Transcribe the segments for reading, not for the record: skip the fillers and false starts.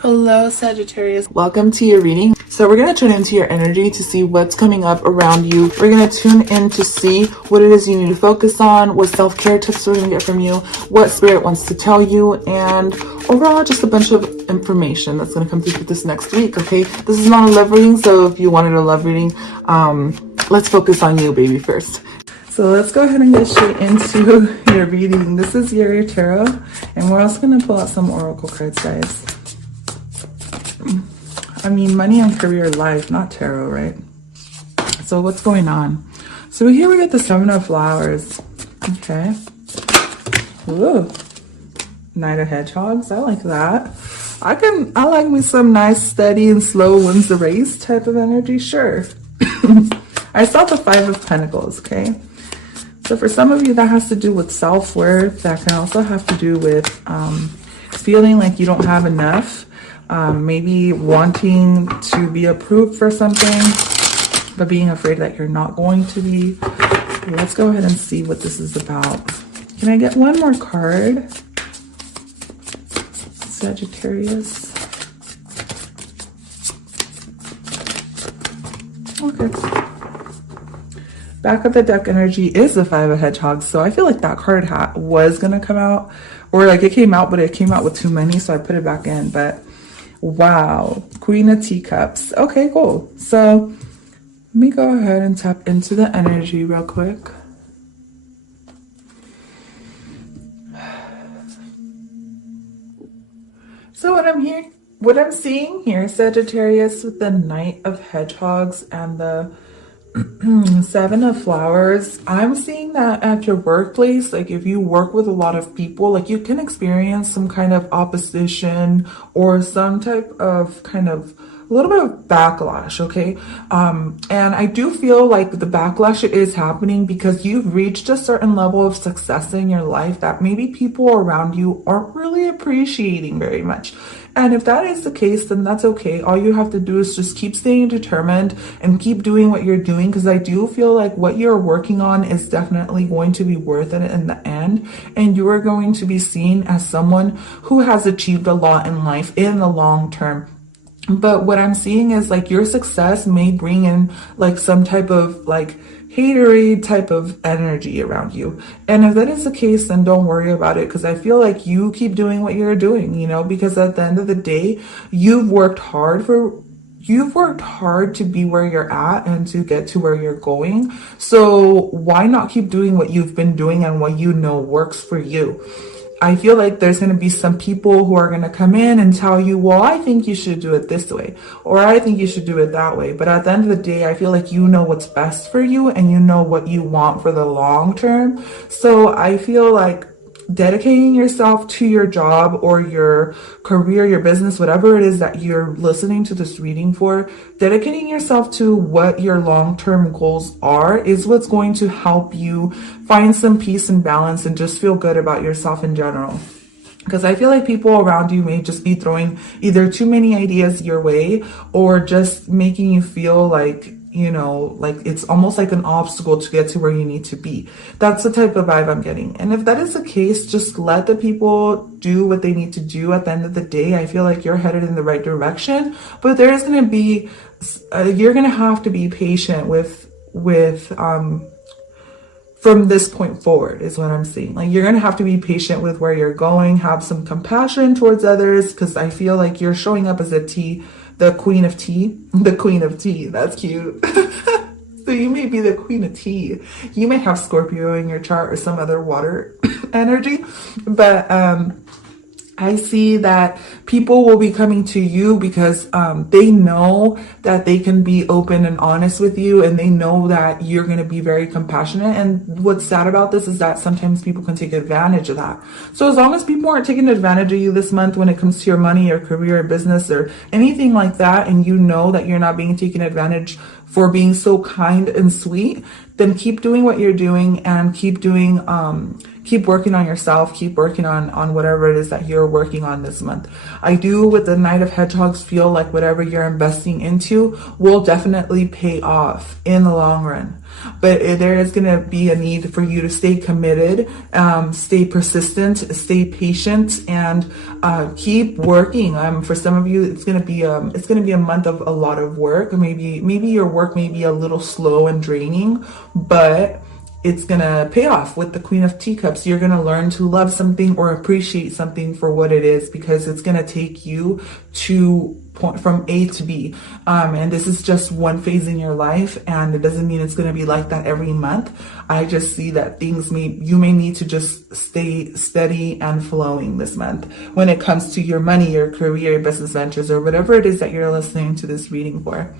Hello, Sagittarius. Welcome to your reading. So we're going to tune into your energy to see what's coming up around you. We're going to tune in to see what it is you need to focus on, what self-care tips we're going to get from you, what spirit wants to tell you, and overall just a bunch of information that's going to come through for this next week, okay? This is not a love reading, so if you wanted a love reading, let's focus on you, baby, first. So let's go ahead and get straight into your reading. This is your tarot, and we're also going to pull out some oracle cards, guys. I mean, money and career life, not tarot, right? So what's going on? So here we get the Seven of Flowers. Okay. Ooh. Knight of Hedgehogs. I like that. I like me some nice, steady, and slow wins the race type of energy. Sure. I saw the Five of Pentacles, okay? So for some of you, that has to do with self-worth. That can also have to do with feeling like you don't have enough. Maybe wanting to be approved for something, but being afraid that you're not going to be. Let's go ahead and see what this is about. Can I get one more card? Sagittarius. Okay. Back of the deck energy is the Five of Hedgehogs, so I feel like that card was going to come out, or like it came out, but it came out with too many, so I put it back in. But wow, Queen of Teacups. Okay, cool. So let me go ahead and tap into the energy real quick. So what I'm seeing here, Sagittarius, with the Knight of Hedgehogs and the Seven of Flowers, I'm seeing that at your workplace, like if you work with a lot of people, like you can experience some kind of opposition or some type of kind of a little bit of backlash, okay? And I do feel like the backlash is happening because you've reached a certain level of success in your life that maybe people around you aren't really appreciating very much. And if that is the case, then that's okay. All you have to do is just keep staying determined and keep doing what you're doing, because I do feel like what you're working on is definitely going to be worth it in the end. And you are going to be seen as someone who has achieved a lot in life in the long term. But what I'm seeing is like your success may bring in like some type of like hatery type of energy around you. And if that is the case, then don't worry about it, because I feel like you keep doing what you're doing, you know, because at the end of the day, you've worked hard to be where you're at and to get to where you're going. So why not keep doing what you've been doing and what you know works for you? I feel like there's going to be some people who are going to come in and tell you, well, I think you should do it this way, or I think you should do it that way. But at the end of the day, I feel like you know what's best for you and you know what you want for the long term. So I feel like dedicating yourself to your job or your career, your business, whatever it is that you're listening to this reading for, dedicating yourself to what your long-term goals are is what's going to help you find some peace and balance and just feel good about yourself in general. Because I feel like people around you may just be throwing either too many ideas your way or just making you feel like, you know, like it's almost like an obstacle to get to where you need to be. That's the type of vibe I'm getting. And if that is the case, just let the people do what they need to do. At the end of the day, I feel like you're headed in the right direction. But there is going to be, you're going to have to be patient from this point forward is what I'm seeing. Like you're going to have to be patient with where you're going, have some compassion towards others, because I feel like you're showing up as the Queen of Tea. The Queen of Tea. That's cute. So you may be the Queen of Tea. You may have Scorpio in your chart or some other water energy. But I see that people will be coming to you because they know that they can be open and honest with you, and they know that you're going to be very compassionate. And what's sad about this is that sometimes people can take advantage of that. So as long as people aren't taking advantage of you this month when it comes to your money or career or business or anything like that, and you know that you're not being taken advantage for being so kind and sweet, then keep doing what you're doing and keep working on yourself, keep working on whatever it is that you're working on this month. I do, with the Knight of Hedgehogs, feel like whatever you're investing into will definitely pay off in the long run. But there is going to be a need for you to stay committed, stay persistent, stay patient, and keep working. For some of you, it's going to be a month of a lot of work. Maybe your work may be a little slow and draining, but it's going to pay off. With the Queen of Teacups, you're going to learn to love something or appreciate something for what it is, because it's going to take you from A to B. And this is just one phase in your life, and it doesn't mean it's going to be like that every month. I just see that you may need to just stay steady and flowing this month when it comes to your money, your career, your business ventures, or whatever it is that you're listening to this reading for.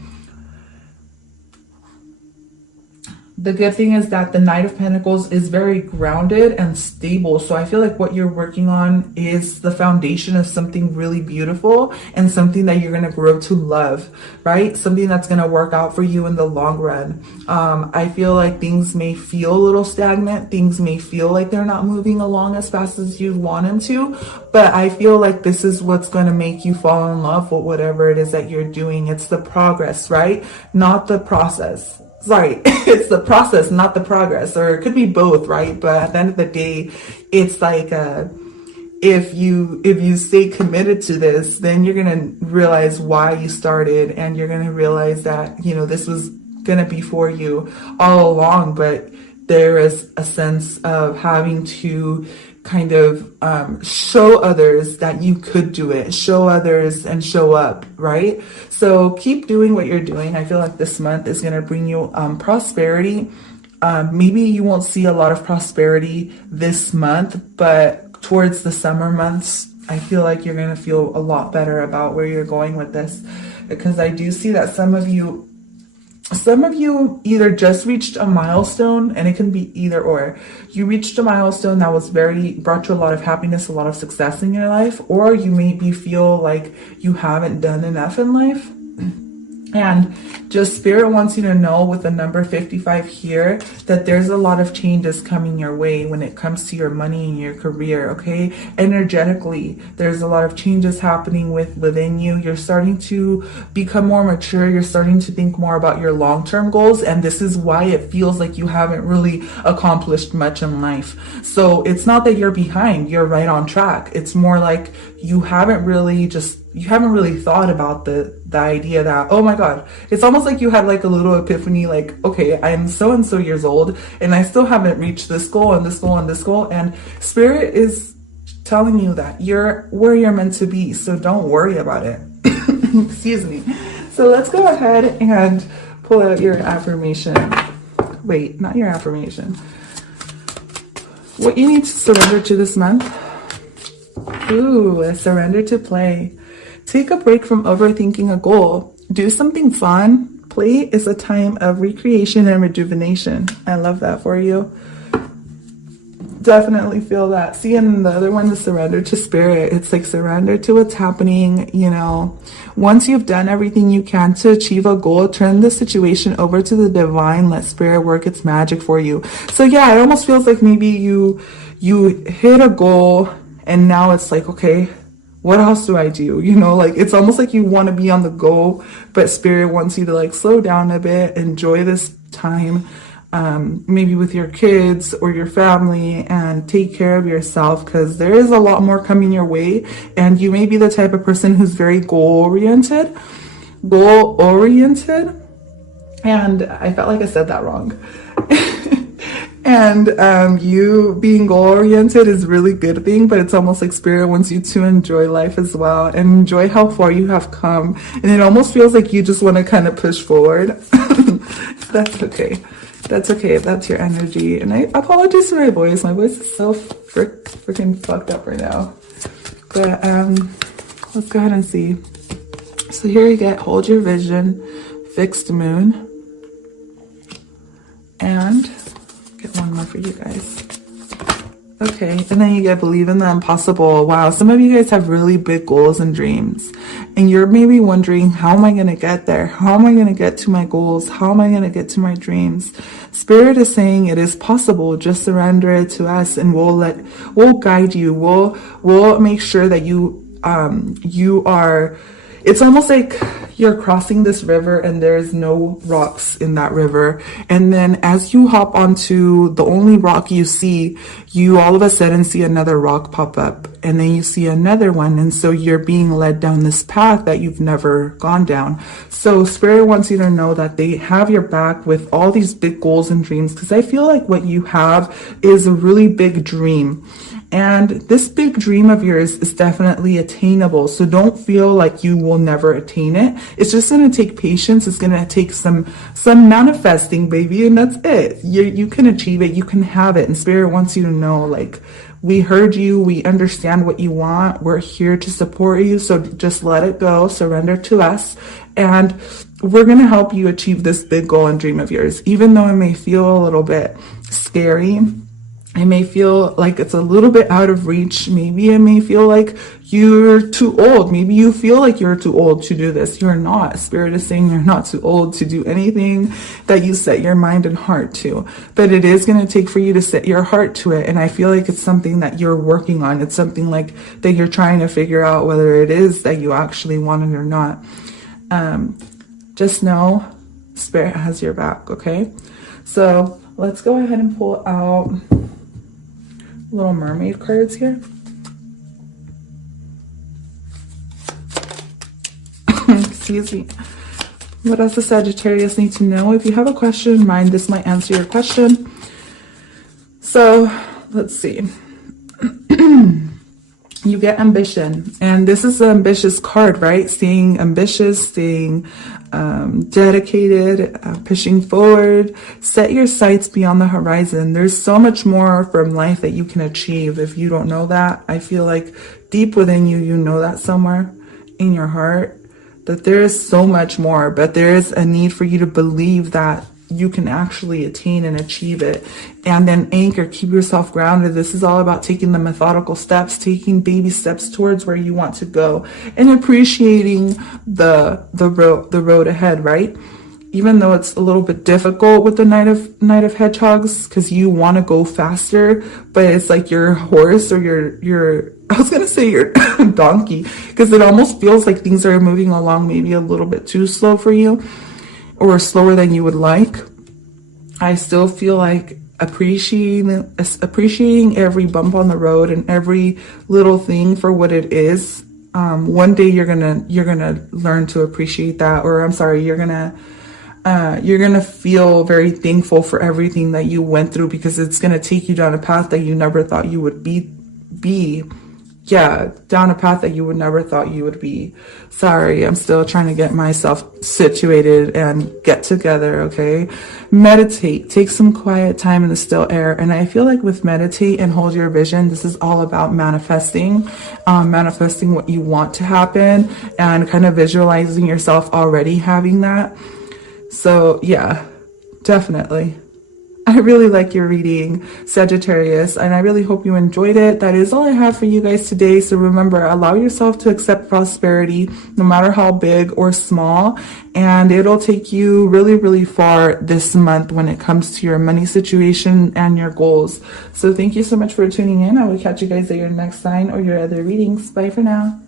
The good thing is that the Knight of Pentacles is very grounded and stable. So I feel like what you're working on is the foundation of something really beautiful and something that you're going to grow to love, right? Something that's going to work out for you in the long run. I feel like things may feel a little stagnant. Things may feel like they're not moving along as fast as you want them to. But I feel like this is what's going to make you fall in love with whatever it is that you're doing. It's the progress, right? Not the process. Sorry, it's the process, not the progress, or it could be both, right? But at the end of the day, it's like if you stay committed to this, then you're gonna realize why you started, and you're gonna realize that this was gonna be for you all along. But there is a sense of having to kind of show others that you could do it, show others and show up, right? So keep doing what you're doing. I feel like this month is going to bring you prosperity. Maybe you won't see a lot of prosperity this month, but towards the summer months, I feel like you're going to feel a lot better about where you're going with this, because I do see that some of you either just reached a milestone, and it can be either or. You reached a milestone that brought you a lot of happiness, a lot of success in your life, or you maybe feel like you haven't done enough in life. And just Spirit wants you to know, with the number 55 here, that there's a lot of changes coming your way when it comes to your money and your career, okay? Energetically, there's a lot of changes happening within you. You're starting to become more mature. You're starting to think more about your long-term goals. And this is why it feels like you haven't really accomplished much in life. So it's not that you're behind. You're right on track. It's more like you haven't really thought about the idea that, oh my God, it's almost like you had like a little epiphany, like, okay, I'm so and so years old and I still haven't reached this goal and this goal and this goal. And Spirit is telling you that you're where you're meant to be. So don't worry about it. Excuse me. So let's go ahead and pull out your affirmation. Wait, not your affirmation. What you need to surrender to this month. Ooh, surrender to play. Take a break from overthinking a goal. Do something fun. Play is a time of recreation and rejuvenation. I love that for you. Definitely feel that. See, and the other one is surrender to Spirit. It's like surrender to what's happening. Once you've done everything you can to achieve a goal, turn the situation over to the divine. Let Spirit work its magic for you. So yeah, it almost feels like maybe you hit a goal and now it's like, okay, what else do I do? Like it's almost like you want to be on the go, but Spirit wants you to like slow down a bit, enjoy this time, maybe with your kids or your family, and take care of yourself, because there is a lot more coming your way. And you may be the type of person who's very goal oriented. And I felt like I said that wrong. And you being goal-oriented is a really good thing, but it's almost like Spirit wants you to enjoy life as well and enjoy how far you have come. And it almost feels like you just want to kind of push forward. That's okay. That's okay if that's your energy. And I apologize for my voice. My voice is so freaking fucked up right now. But let's go ahead and see. So here you get Hold Your Vision, Fixed Moon, and get one more for you guys. Okay, and then you get believe in the impossible. Wow, some of you guys have really big goals and dreams, and you're maybe wondering, how am I going to get there? How am I going to get to my goals? How am I going to get to my dreams? Spirit is saying it is possible. Just surrender it to us, and we'll guide you. We'll make sure that you are. It's almost like you're crossing this river and there's no rocks in that river. And then as you hop onto the only rock you see, you all of a sudden see another rock pop up, and then you see another one. And so you're being led down this path that you've never gone down. So Spirit wants you to know that they have your back with all these big goals and dreams, because I feel like what you have is a really big dream. And this big dream of yours is definitely attainable. So don't feel like you will never attain it. It's just going to take patience. It's going to take some manifesting, baby. And that's it. You can achieve it. You can have it. And Spirit wants you to know, like, we heard you. We understand what you want. We're here to support you. So just let it go. Surrender to us. And we're going to help you achieve this big goal and dream of yours. Even though it may feel a little bit scary, it may feel like it's a little bit out of reach. Maybe it may feel like you're too old. Maybe you feel like you're too old to do this. You're not. Spirit is saying you're not too old to do anything that you set your mind and heart to. But it is going to take for you to set your heart to it. And I feel like it's something that you're working on. It's something like that you're trying to figure out whether it is that you actually want it or not. Just know Spirit has your back, okay? So let's go ahead and pull out Little Mermaid cards here. Excuse me. What does the Sagittarius need to know? If you have a question in mind, this might answer your question. So let's see. You get ambition, and this is an ambitious card, right? Staying ambitious, staying dedicated, pushing forward. Set your sights beyond the horizon. There's so much more from life that you can achieve. If you don't know that, I feel like deep within you, you know that somewhere in your heart, that there is so much more, but there is a need for you to believe that you can actually attain and achieve it. And then anchor, keep yourself grounded. This is all about taking the methodical steps, taking baby steps towards where you want to go, and appreciating the road ahead, right? Even though it's a little bit difficult with the Knight of Hedgehogs, because you want to go faster, but it's like your horse or your I was gonna say your donkey, because it almost feels like things are moving along maybe a little bit too slow for you, or slower than you would like. I still feel like appreciating every bump on the road and every little thing for what it is. One day you're gonna learn to appreciate that, or I'm sorry, you're gonna feel very thankful for everything that you went through, because it's gonna take you down a path that you never thought you would be. Down a path that you would never thought you would be. Sorry, I'm still trying to get myself situated and get together, okay? Meditate. Take some quiet time in the still air. And I feel like with meditate and hold your vision, this is all about manifesting. Manifesting what you want to happen and kind of visualizing yourself already having that. So yeah, definitely. I really like your reading, Sagittarius, and I really hope you enjoyed it. That is all I have for you guys today. So remember, allow yourself to accept prosperity, no matter how big or small, and it'll take you really, really far this month when it comes to your money situation and your goals. So thank you so much for tuning in. I will catch you guys at your next sign or your other readings. Bye for now.